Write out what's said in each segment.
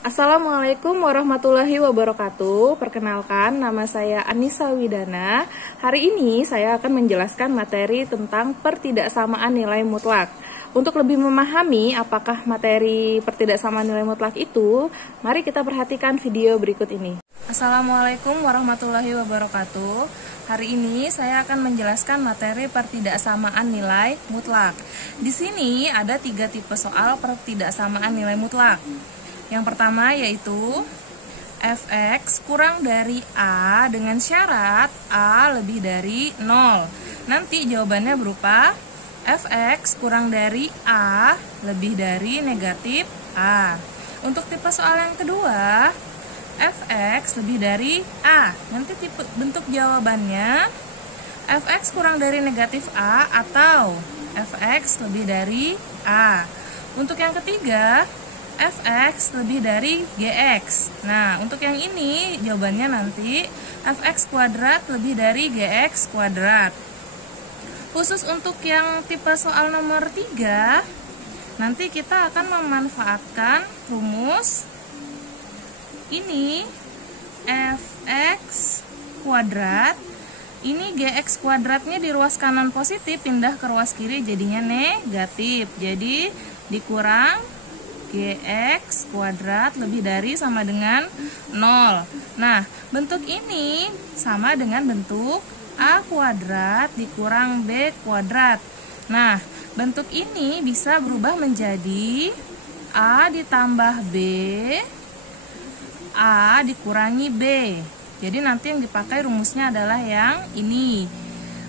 Assalamualaikum warahmatullahi wabarakatuh. Perkenalkan, nama saya Anissa Widana. Hari ini saya akan menjelaskan materi tentang pertidaksamaan nilai mutlak. Untuk lebih memahami apakah materi pertidaksamaan nilai mutlak itu, mari kita perhatikan video berikut ini. Assalamualaikum warahmatullahi wabarakatuh. Hari ini saya akan menjelaskan materi pertidaksamaan nilai mutlak. Di sini ada 3 tipe soal pertidaksamaan nilai mutlak. Yang pertama yaitu fx kurang dari A dengan syarat A lebih dari 0. Nanti jawabannya berupa fx kurang dari A lebih dari negatif A. Untuk tipe soal yang kedua, fx lebih dari A. Nanti tipe bentuk jawabannya fx kurang dari negatif A atau fx lebih dari A. Untuk yang ketiga, fx lebih dari gx. Nah, untuk yang ini jawabannya nanti fx kuadrat lebih dari gx kuadrat. Khusus untuk yang tipe soal nomor 3, nanti kita akan memanfaatkan rumus ini fx kuadrat. Ini gx kuadratnya di ruas kanan positif, pindah ke ruas kiri jadinya negatif. Jadi dikurang gx kuadrat lebih dari sama dengan 0. Nah, bentuk ini sama dengan bentuk a kuadrat dikurang b kuadrat. Nah, bentuk ini bisa berubah menjadi a ditambah b, a dikurangi b. Jadi nanti yang dipakai rumusnya adalah yang ini.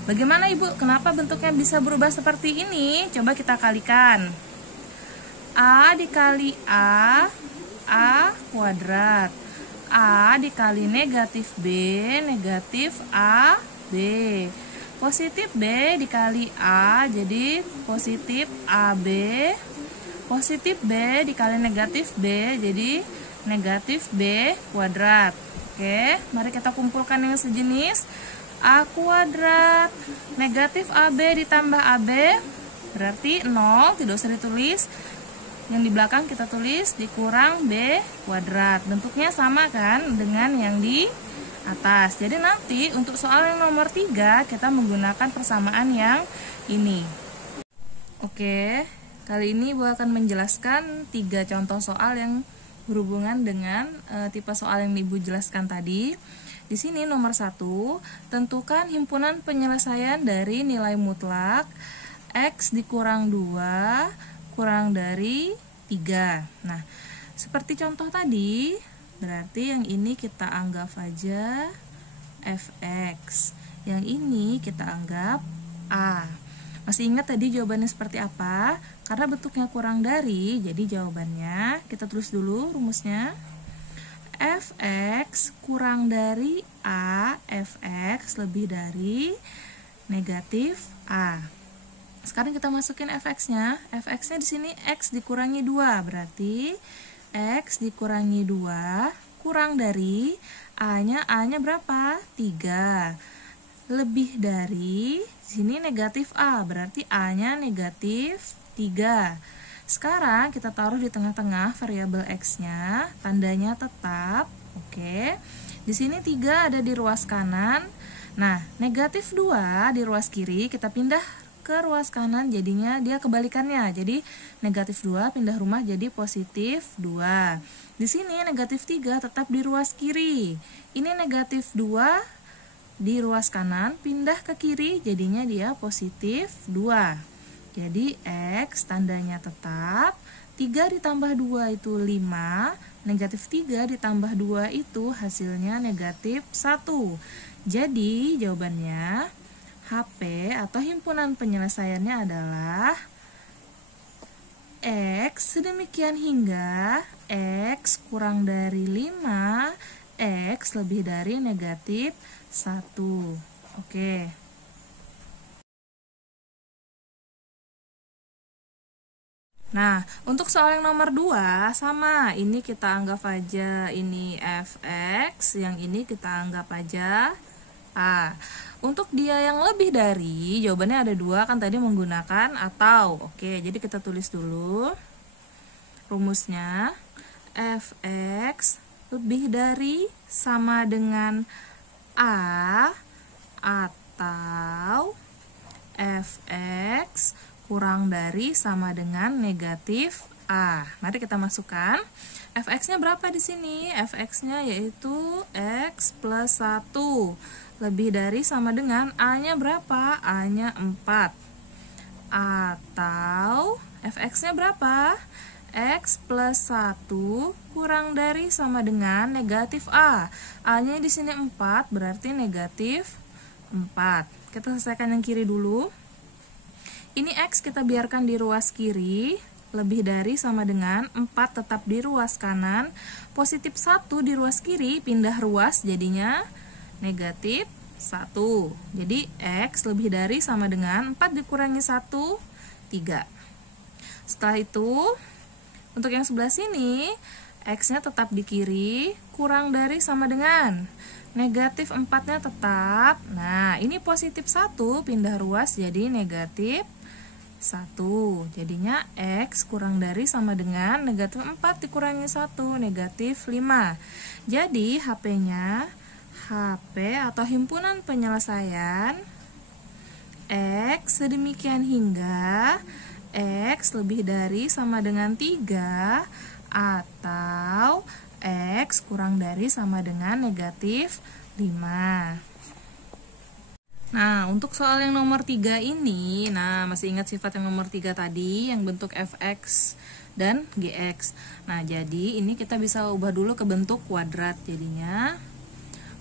Bagaimana Ibu? Kenapa bentuknya bisa berubah seperti ini? Coba kita kalikan. A dikali A kuadrat. A dikali negatif B, negatif A, B. Positif B dikali A, jadi positif AB. Positif B dikali negatif B, jadi negatif B kuadrat. Oke, mari kita kumpulkan yang sejenis. A kuadrat, negatif AB ditambah AB, berarti 0, tidak usah ditulis. Yang di belakang kita tulis dikurang B kuadrat. Bentuknya sama kan dengan yang di atas. Jadi nanti untuk soal yang nomor 3 kita menggunakan persamaan yang ini. Oke, kali ini Ibu akan menjelaskan 3 contoh soal yang berhubungan dengan tipe soal yang Ibu jelaskan tadi. Di sini nomor 1, tentukan himpunan penyelesaian dari nilai mutlak X dikurang 2 kurang dari 3. Nah, seperti contoh tadi, berarti yang ini kita anggap aja fx. Yang ini kita anggap a. Masih ingat tadi jawabannya seperti apa? Karena bentuknya kurang dari, jadi jawabannya kita tulis dulu rumusnya. Fx kurang dari a, fx lebih dari negatif a. Sekarang kita masukin fx-nya. Fx-nya di sini x dikurangi 2, berarti x dikurangi 2 kurang dari a-nya berapa? 3. Lebih dari sini negatif a, berarti a-nya negatif 3. Sekarang kita taruh di tengah-tengah variabel x-nya, tandanya tetap. Oke. Di sini 3 ada di ruas kanan. Nah, negatif 2 di ruas kiri kita pindah ke ruas kanan, jadinya dia kebalikannya. Jadi negatif 2 pindah rumah jadi positif 2. Di sini negatif 3 tetap di ruas kiri. Ini negatif 2 di ruas kanan pindah ke kiri, jadinya dia positif 2. Jadi X tandanya tetap. 3 ditambah 2 itu 5. Negatif 3 ditambah 2 itu hasilnya negatif 1. Jadi jawabannya HP atau himpunan penyelesaiannya adalah X sedemikian hingga X kurang dari 5, X lebih dari negatif 1. Oke. Nah, untuk soal yang nomor 2 sama, ini kita anggap aja ini fx, yang ini kita anggap aja a. Untuk dia yang lebih dari, jawabannya ada 2 kan tadi menggunakan atau. Oke, jadi kita tulis dulu rumusnya. fx lebih dari sama dengan A atau fx kurang dari sama dengan negatif A. Mari kita masukkan. Fx-nya berapa di sini? Fx-nya yaitu x plus 1 lebih dari sama dengan A-nya berapa? A-nya 4. Atau fx-nya berapa? X plus 1 kurang dari sama dengan negatif A. A-nya di sini 4, berarti negatif 4. Kita selesaikan yang kiri dulu. Ini X kita biarkan di ruas kiri, lebih dari sama dengan 4 tetap di ruas kanan. Positif 1 di ruas kiri, pindah ruas jadinya negatif 1. Jadi X lebih dari sama dengan 4 dikurangi 1, 3. Setelah itu, untuk yang sebelah sini, X-nya tetap di kiri, kurang dari sama dengan negatif 4-nya tetap. Nah, ini positif 1, pindah ruas jadi negatif 1. Jadinya X kurang dari sama dengan negatif 4 dikurangi 1, negatif 5. Jadi, HP-nya, HP atau himpunan penyelesaian, X sedemikian hingga X lebih dari sama dengan 3 atau X kurang dari sama dengan negatif 5. Nah, untuk soal yang nomor 3 ini, nah masih ingat sifat yang nomor 3 tadi yang bentuk fx dan gx. Nah, jadi ini kita bisa ubah dulu ke bentuk kuadrat. Jadinya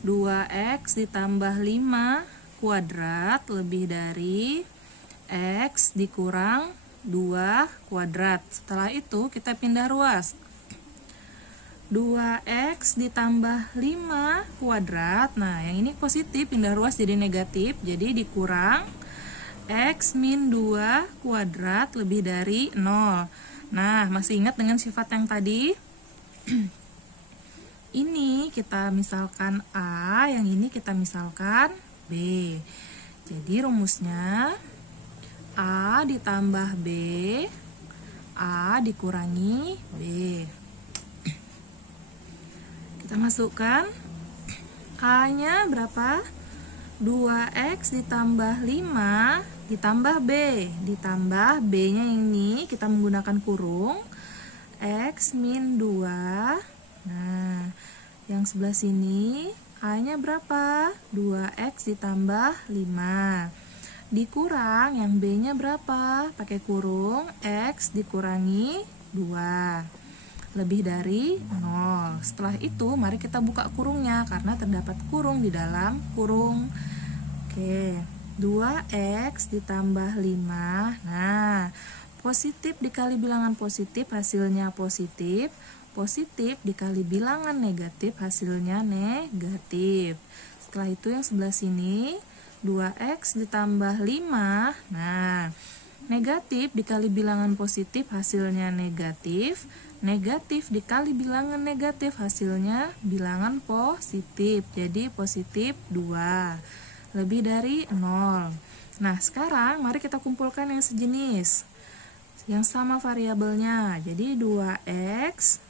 2x ditambah 5 kuadrat lebih dari x dikurang 2 kuadrat. Setelah itu kita pindah ruas. 2x ditambah 5 kuadrat. Nah, yang ini positif, pindah ruas jadi negatif. Jadi dikurang x min 2 kuadrat lebih dari 0. Nah, masih ingat dengan sifat yang tadi? Ini kita misalkan A, yang ini kita misalkan B. Jadi rumusnya A ditambah B, A dikurangi B. Kita masukkan A-nya berapa? 2x ditambah 5 ditambah B. Ditambah B-nya ini kita menggunakan kurung. X min 2. Nah, yang sebelah sini A-nya berapa? 2x ditambah 5. Dikurang yang B-nya berapa? Pakai kurung, X dikurangi 2. Lebih dari 0. Setelah itu, mari kita buka kurungnya, karena terdapat kurung di dalam kurung. Oke, 2x ditambah 5. Nah, positif dikali bilangan positif, hasilnya positif. Positif dikali bilangan negatif, hasilnya negatif. Setelah itu yang sebelah sini, 2x ditambah 5. Nah, negatif dikali bilangan positif, hasilnya negatif. Negatif dikali bilangan negatif, hasilnya bilangan positif. Jadi positif 2. Lebih dari 0. Nah, sekarang mari kita kumpulkan yang sejenis, yang sama variabelnya. Jadi 2x,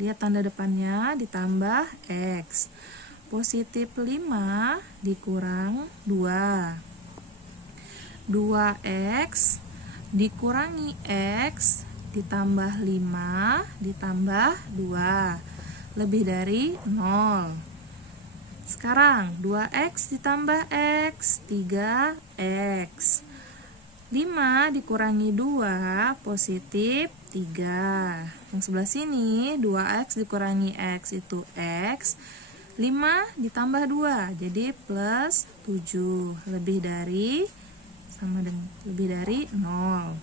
lihat tanda depannya, ditambah x. Positif 5 dikurang 2. 2x dikurangi x ditambah 5 ditambah 2 lebih dari 0. Sekarang 2x ditambah x, 3x. 5 dikurangi 2 positif 3. Yang sebelah sini 2x dikurangi x itu x. 5 ditambah 2 jadi plus 7 lebih dari sama dengan lebih dari 0.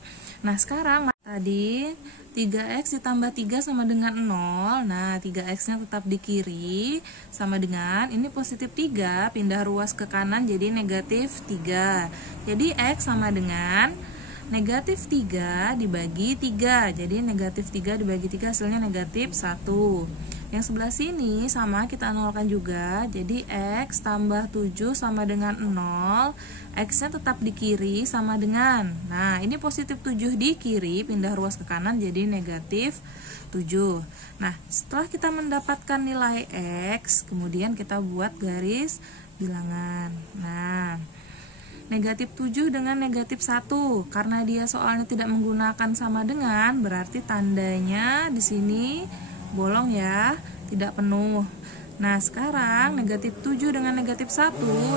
Nah, sekarang tadi 3x ditambah 3 sama dengan 0. Nah, 3x-nya tetap di kiri sama dengan ini positif 3, pindah ruas ke kanan jadi negatif 3. Jadi x sama dengan negatif 3 dibagi 3. Jadi negatif 3 dibagi 3 hasilnya negatif 1. Yang sebelah sini sama kita nolkan juga. Jadi x tambah 7 sama dengan 0. X-nya tetap di kiri sama dengan, nah ini positif 7 di kiri, pindah ruas ke kanan jadi negatif 7. Nah, setelah kita mendapatkan nilai X, kemudian kita buat garis bilangan. Nah, negatif 7 dengan negatif 1. Karena dia soalnya tidak menggunakan sama dengan, berarti tandanya di sini bolong ya, tidak penuh. Nah, sekarang negatif 7 dengan negatif 1.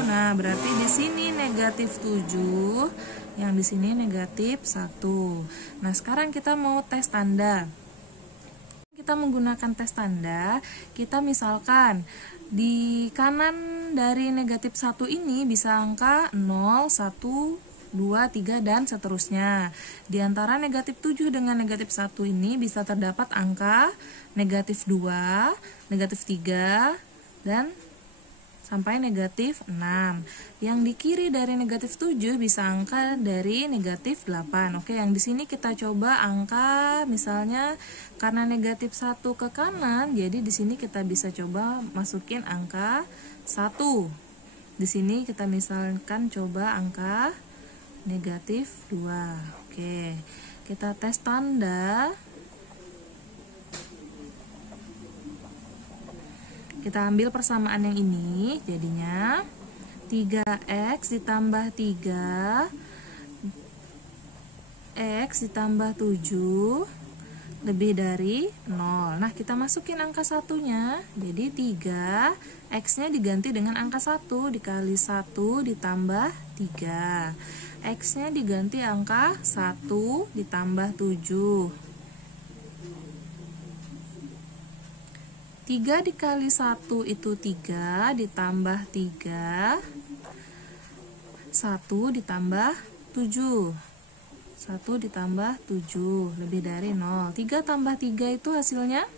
Nah, berarti di sini negatif 7, yang di sini negatif 1. Nah, sekarang kita mau tes tanda. Kita menggunakan tes tanda, kita misalkan di kanan dari negatif 1 ini bisa angka 0, 1, 2, 3, dan seterusnya. Di antara negatif 7 dengan negatif 1 ini bisa terdapat angka negatif 2, negatif 3, dan sampai negatif 6. Yang di kiri dari negatif 7 bisa angka dari negatif 8. Oke, yang di sini kita coba angka, misalnya karena negatif 1 ke kanan, jadi di sini kita bisa coba masukin angka 1. Di sini kita misalkan coba angka negatif 2. Oke, kita tes tanda. Kita ambil persamaan yang ini, jadinya 3x ditambah 3, x ditambah 7 lebih dari 0. Nah, kita masukin angka satunya, jadi 3, x-nya diganti dengan angka 1, dikali 1 ditambah 3. X-nya diganti angka 1 ditambah 7. 3 dikali 1 itu 3, ditambah 3, 1 ditambah 7. 1 ditambah 7, lebih dari 0. 3 tambah 3 itu hasilnya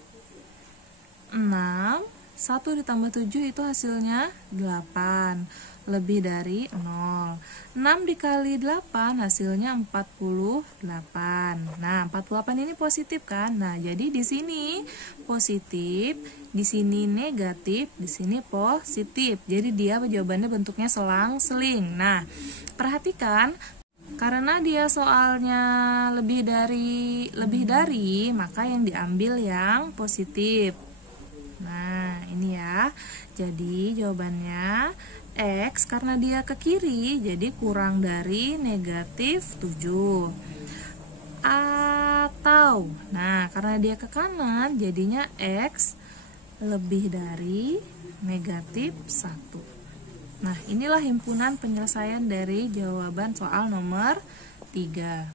6, 1 ditambah 7 itu hasilnya 8, lebih dari 0. 6 dikali 8 hasilnya 48. Nah, 48 ini positif kan? Nah, jadi di sini positif, di sini negatif, di sini positif. Jadi dia jawabannya bentuknya selang-seling. Nah, perhatikan, karena dia soalnya lebih dari, maka yang diambil yang positif. Nah, ini ya. Jadi jawabannya X karena dia ke kiri, jadi kurang dari negatif 7. Atau, nah karena dia ke kanan, jadinya X lebih dari negatif 1. Nah, inilah himpunan penyelesaian dari jawaban soal nomor 3.